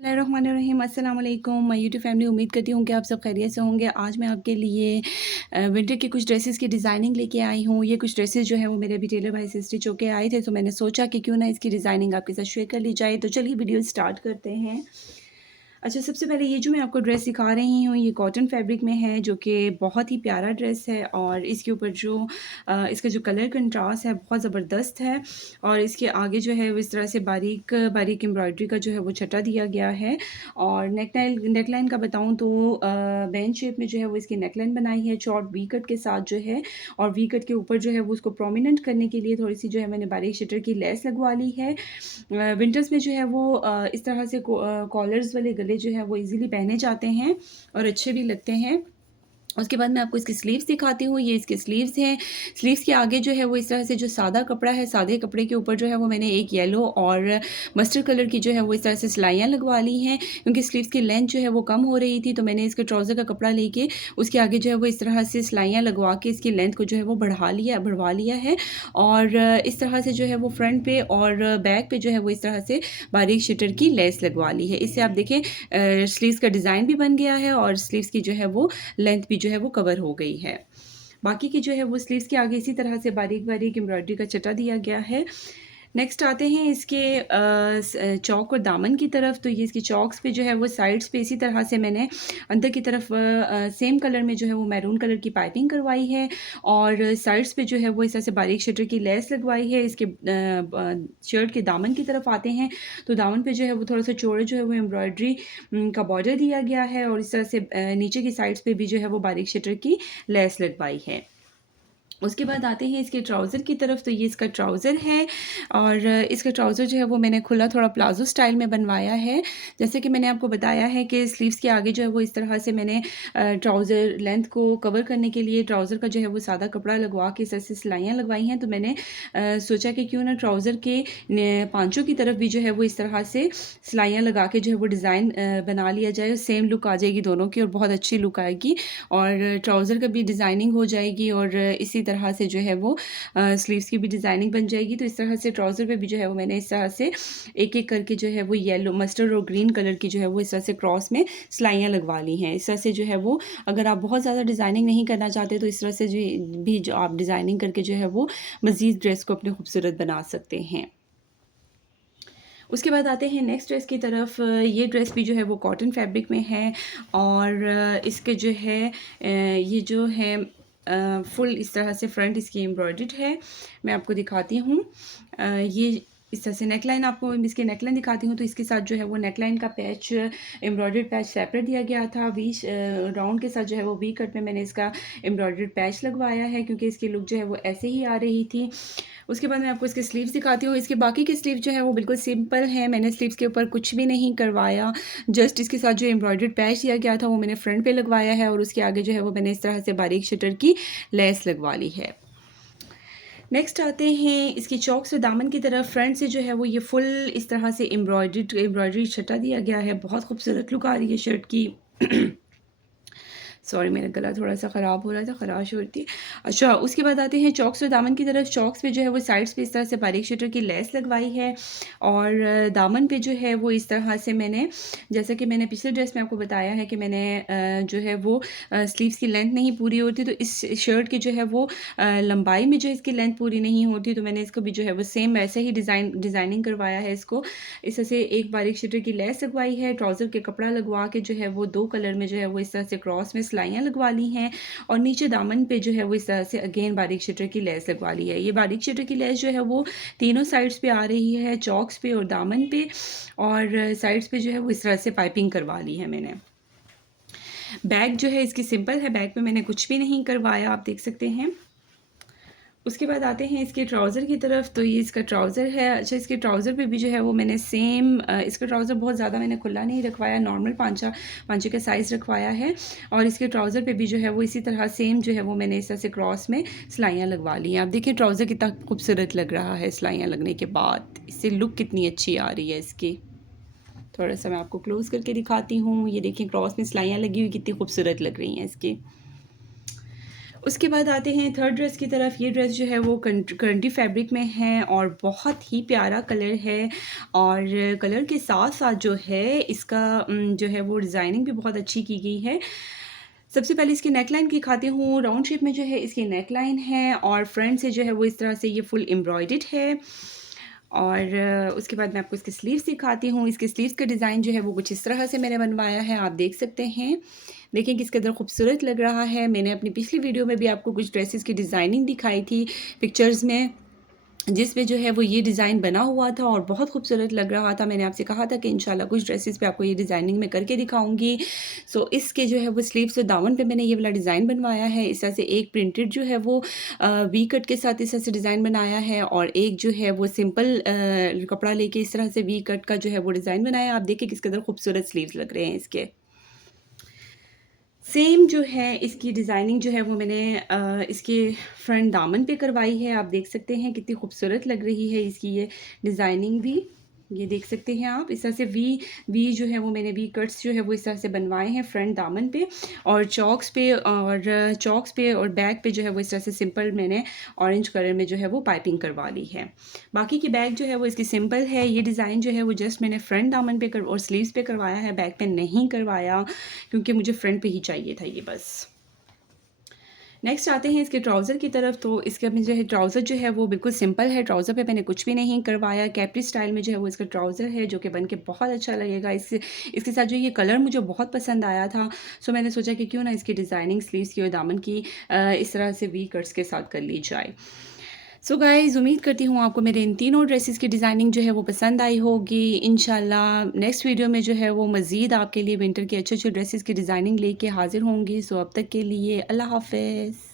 बिस्मिल्लाहिर्रहमानिर्रहीम अस्सलाम वालेकुम माय यूट्यूब फैमिली। उम्मीद करती हूँ कि आप सब खैरियत से होंगे। आज मैं आपके लिए विंटर की कुछ ड्रेसेस की डिज़ाइनिंग लेके आई हूँ। ये कुछ ड्रेसेस जो है वो मेरे अभी टेलर भाई से स्टिच होके आए थे, तो मैंने सोचा कि क्यों ना इसकी डिज़ाइनिंग आपके साथ शेयर कर ली जाए। तो चलिए वीडियो स्टार्ट करते हैं। अच्छा, सबसे पहले ये जो मैं आपको ड्रेस दिखा रही हूँ, ये कॉटन फैब्रिक में है, जो कि बहुत ही प्यारा ड्रेस है। और इसके ऊपर जो इसका जो कलर कंट्रास्ट है बहुत ज़बरदस्त है। और इसके आगे जो है वो इस तरह से बारीक बारीक एम्ब्रॉयडरी का जो है वो छटा दिया गया है। और नेकलाइन का बताऊँ तो बेन शेप में जो है वो इसकी नेकलाइन बनाई है, शॉर्ट वी कट के साथ जो है। और वी कट के ऊपर जो है वो उसको प्रोमिनेंट करने के लिए थोड़ी सी जो है मैंने बारीक शटर की लेस लगवा ली है। विंटर्स में जो है वो इस तरह से कॉलर्स वाले गले जो है वो इजीली पहने जाते हैं और अच्छे भी लगते हैं। उसके बाद मैं आपको इसकी स्लीव्स दिखाती हूँ। ये इसके स्लीव्स हैं। स्लीव्स के आगे जो है वो इस तरह से जो सादा कपड़ा है, सादे कपड़े के ऊपर जो है वो मैंने एक येलो और मस्टर्ड कलर की जो है वो इस तरह से सिलाइयाँ लगवा ली हैं, क्योंकि स्लीव्स की लेंथ जो है वो कम हो रही थी। तो मैंने इसके ट्राउज़र का कपड़ा लेके उसके आगे जो है वो इस तरह से सिलाइयाँ लगवा के इसकी लेंथ को जो है वो बढ़वा लिया है। और इस तरह से जो है वो फ्रंट पे और बैक पे जो है वो इस तरह से बारीक शटर की लेस लगवा ली है। इससे आप देखें स्लीव्स का डिज़ाइन भी बन गया है और स्लीव्स की जो है वो लेंथ भी जो है वो कवर हो गई है। बाकी की जो है वो स्लीव्स के आगे इसी तरह से बारीक-बारीक एम्ब्रॉयडरी का छटा दिया गया है। नेक्स्ट आते हैं इसके चौक और दामन की तरफ। तो ये इसकी चौक्स पे जो है वो साइड्स पे इसी तरह से मैंने अंदर की तरफ सेम कलर में जो है वो मैरून कलर की पाइपिंग करवाई है। और साइड्स पे जो है वो इस तरह से बारीक शटर की लेस लगवाई है। इसके शर्ट के दामन की तरफ आते हैं, तो दामन पे जो है वो थोड़ा सा चौड़े जो है वो एम्ब्रॉयडरी का बॉर्डर दिया गया है। और इस तरह से नीचे की साइड्स पे भी जो है वो बारीक शटर की लेस लगवाई है। उसके बाद आते हैं इसके ट्राउज़र की तरफ। तो ये इसका ट्राउज़र है और इसका ट्राउज़र जो है वो मैंने खुला थोड़ा प्लाज़ो स्टाइल में बनवाया है। जैसे कि मैंने आपको बताया है कि स्लीव्स के आगे जो है वो इस तरह से मैंने ट्राउज़र लेंथ को कवर करने के लिए ट्राउज़र का जो है वो सादा कपड़ा लगवा के इस तरह से सिलाइयाँ लगवाई हैं। तो मैंने सोचा कि क्यों ना ट्राउज़र के पाँचों की तरफ भी जो है वो इस तरह से सिलाइयाँ लगा के जो है वो डिज़ाइन बना लिया जाए। सेम लुक आ जाएगी दोनों की और बहुत अच्छी लुक आएगी। और ट्राउज़र का भी डिज़ाइनिंग हो जाएगी और इसी तरह से जो है वो स्लीव्स की भी डिज़ाइनिंग बन जाएगी। तो इस तरह से ट्राउज़र पे भी जो है वो मैंने इस तरह से एक-एक करके जो है वो येलो, मस्टर्ड और ग्रीन कलर की जो है वो इस तरह से क्रॉस में सिलाइयाँ लगवा ली हैं। इस तरह से जो है वो अगर आप बहुत ज़्यादा डिज़ाइनिंग नहीं करना चाहते तो इस तरह से जो आप डिज़ाइनिंग करके जो है वो मज़ीद ड्रेस को अपने खूबसूरत बना सकते हैं। उसके बाद आते हैं नेक्स्ट ड्रेस की तरफ। ये ड्रेस भी जो है वो कॉटन फैब्रिक में है और इसके जो है ये जो है फुल इस तरह से फ्रंट इसकी एम्ब्रॉयडर्ड है। मैं आपको दिखाती हूँ। ये इस तरह से नेकलाइन, आपको इसकी नेकलाइन दिखाती हूँ। तो इसके साथ जो है वो नेकलाइन का पैच, एम्ब्रॉयडर्ड पैच सेपरेट दिया गया था। राउंड के साथ जो है वो वी कट में मैंने इसका एम्ब्रॉयडर्ड पैच लगवाया है, क्योंकि इसकी लुक जो है वो ऐसे ही आ रही थी। उसके बाद मैं आपको इसके स्लीव्स दिखाती हूँ। इसके बाकी के स्लीव जो है वो बिल्कुल सिंपल हैं। मैंने स्लीव्स के ऊपर कुछ भी नहीं करवाया। जस्ट इसके साथ जो एम्ब्रॉयडर्ड पैच दिया गया था वो मैंने फ्रंट पे लगवाया है और उसके आगे जो है वो मैंने इस तरह से बारीक शटर की लेस लगवा ली है। नेक्स्ट आते हैं इसकी चौक्स और दामन की तरफ। फ्रंट से जो है वो ये फुल इस तरह से एम्ब्रॉयडरी छटा दिया गया है। बहुत खूबसूरत लुक आ रही है शर्ट की। सॉरी, मेरा गला थोड़ा-सा ख़राब हो रहा था, ख़राश हो रही थी। अच्छा, उसके बाद आते हैं चॉक्स और दामन की तरफ। चॉक्स पे जो है वो साइड्स पे इस तरह से बारीक शटर की लेस लगवाई है और दामन पे जो है वो इस तरह से मैंने, जैसा कि मैंने पिछले ड्रेस में आपको बताया है कि मैंने जो है वो स्लीव्स की लेंथ नहीं पूरी होती, तो इस शर्ट की जो है वो लंबाई में जो इसकी लेंथ पूरी नहीं होती, तो मैंने इसको भी जो है वो सेम वैसे ही डिज़ाइनिंग करवाया है इसको। इस तरह से एक बारीक शटर की लेस लगवाई है, ट्राउज़र के कपड़ा लगवा के जो है वो 2 कलर में जो है वो इस तरह से क्रॉस में सिलाइयाँ लगवा ली हैं। और नीचे दामन पे जो है वो इस तरह से अगेन बारीक शटर की लेस लगवा ली है। ये बारीक शटर की लेस जो है वो तीनों साइड्स पे आ रही है, चॉक्स पे और दामन पे, और साइड्स पे जो है वो इस तरह से पाइपिंग करवा ली है मैंने। बैक जो है इसकी सिंपल है, बैक में मैंने कुछ भी नहीं करवाया, आप देख सकते हैं। उसके बाद आते हैं इसके ट्राउज़र की तरफ। तो ये इसका ट्राउज़र है। अच्छा, इसके ट्राउज़र पे भी जो है वो मैंने सेम इसका ट्राउज़र बहुत ज़्यादा मैंने खुला नहीं रखवाया, नॉर्मल पांचा का साइज़ रखवाया है। और इसके ट्राउज़र पे भी जो है वो इसी तरह सेम जो है वो मैंने इस तरह से क्रॉस में सिलाइयाँ लगवा ली हैं। आप देखिए ट्राउज़र कितना खूबसूरत लग रहा है सिलाइयाँ लगने के बाद। इससे लुक कितनी अच्छी आ रही है इसकी। थोड़ा सा मैं आपको क्लोज़ करके दिखाती हूँ। ये देखिए क्रॉस में सिलाइयाँ लगी हुई कितनी खूबसूरत लग रही हैं इसकी। उसके बाद आते हैं थर्ड ड्रेस की तरफ। ये ड्रेस जो है वो करंटी फैब्रिक में है और बहुत ही प्यारा कलर है, और कलर के साथ साथ जो है इसका जो है वो डिज़ाइनिंग भी बहुत अच्छी की गई है। सबसे पहले इसकी नेक लाइन दिखाती हूँ। राउंड शेप में जो है इसकी नेक लाइन है, और फ्रंट से जो है वो इस तरह से ये फुल एम्ब्रॉयडर्ड है। और उसके बाद मैं आपको इसके स्लीव्स दिखाती हूँ। इसके स्लीव्स का डिज़ाइन जो है वो कुछ इस तरह से मैंने बनवाया है, आप देख सकते हैं। देखिए किस कदर खूबसूरत लग रहा है। मैंने अपनी पिछली वीडियो में भी आपको कुछ ड्रेसेस की डिज़ाइनिंग दिखाई थी पिक्चर्स में, जिसमें जो है वो ये डिज़ाइन बना हुआ था और बहुत खूबसूरत लग रहा था। मैंने आपसे कहा था कि इंशाल्लाह कुछ ड्रेसेस पे आपको ये डिज़ाइनिंग मैं करके दिखाऊंगी। सो इसके जो है वो स्लीव्स और दामन पे मैंने ये वाला डिज़ाइन बनवाया है। इस तरह से एक प्रिंटेड जो है वो वी कट के साथ इस तरह से डिज़ाइन बनाया है, और एक जो है वो सिंपल कपड़ा लेके इस तरह से वी कट का जो है वो डिज़ाइन बनाया है। आप देखिए किस कदर खूबसूरत स्लीव्स लग रहे हैं इसके। सेम जो है इसकी डिज़ाइनिंग जो है वो मैंने इसके फ्रंट दामन पे करवाई है। आप देख सकते हैं कितनी खूबसूरत लग रही है इसकी ये डिज़ाइनिंग भी। ये देख सकते हैं आप, इस तरह से वी वी जो है वो मैंने वी कट्स जो है वो इस तरह से बनवाए हैं फ्रंट दामन पे, और चॉक्स पे और बैक पे जो है वो इस तरह से सिंपल मैंने ऑरेंज कलर में जो है वो पाइपिंग करवा ली है। बाकी की बैक जो है वो इसकी सिंपल है। ये डिज़ाइन जो है वो जस्ट मैंने फ्रंट दामन पे और स्लीव्स पे करवाया है, बैक पे नहीं करवाया, क्योंकि मुझे फ्रंट पे ही चाहिए था ये बस। नेक्स्ट आते हैं इसके ट्राउज़र की तरफ। तो इसके में जो है ट्राउज़र जो है वो बिल्कुल सिंपल है। ट्राउज़र पे मैंने कुछ भी नहीं करवाया। कैप्री स्टाइल में जो है वो इसका ट्राउज़र है, जो कि बन के बहुत अच्छा लगेगा। इसके साथ जो ये कलर मुझे बहुत पसंद आया था, सो मैंने सोचा कि क्यों ना इसकी डिज़ाइनिंग स्लीव्स की और दामन की इस तरह से वी कट्स के साथ कर ली जाए। सो गाइज़, उम्मीद करती हूँ आपको मेरे इन तीनों ड्रेसेस की डिज़ाइनिंग जो है वो पसंद आई होगी। इंशाल्लाह नेक्स्ट वीडियो में जो है वो मज़ीद आपके लिए विंटर के अच्छे अच्छे ड्रेसेस की डिज़ाइनिंग लेके हाज़िर होंगी। सो अब तक के लिए अल्लाह हाफ़िज़।